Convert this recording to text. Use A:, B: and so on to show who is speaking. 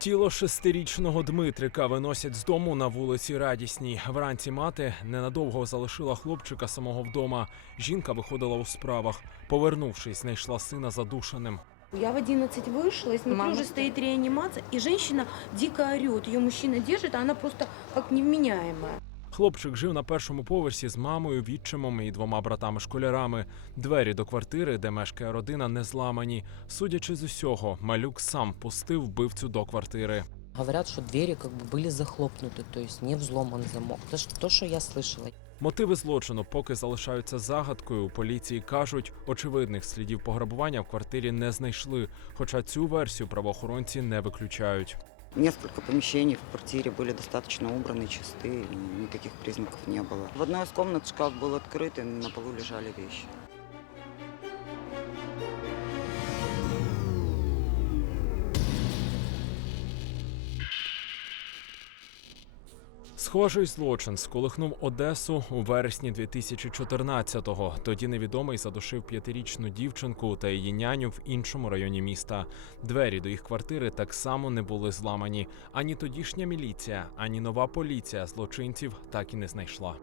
A: Тіло шестирічного Дмитрика виносять з дому на вулиці Радісній. Вранці мати ненадовго залишила хлопчика самого вдома. Жінка виходила у справах. Повернувшись, знайшла сина задушеним.
B: Я в 11 вышла, и смотрю, уже стоит реанимация, и женщина дико орет. Ее мужчина держит, а она просто как невменяемая.
A: Хлопчик жив на першому поверсі з мамою, відчимом і двома братами-школярами. Двері до квартири, де мешкає родина, не зламані. Судячи з усього, малюк сам пустив вбивцю до квартири.
C: Говорят, что двери как бы были захлопнуты, то есть не взломан замок. Это ж то, что я слышала.
A: Мотиви злочину поки залишаються загадкою. У поліції кажуть, очевидних слідів пограбування в квартирі не знайшли. Хоча цю версію правоохоронці не виключають.
D: Несколько помещений в квартире были достаточно убраны, чисты, и никаких признаков не было. В одной из комнат шкаф был открыт, и на полу лежали вещи.
A: Схожий злочин сколихнув Одесу у вересні 2014-го. Тоді невідомий задушив п'ятирічну дівчинку та її няню в іншому районі міста. Двері до їх квартири так само не були зламані. Ані тодішня міліція, ані нова поліція злочинців так і не знайшла.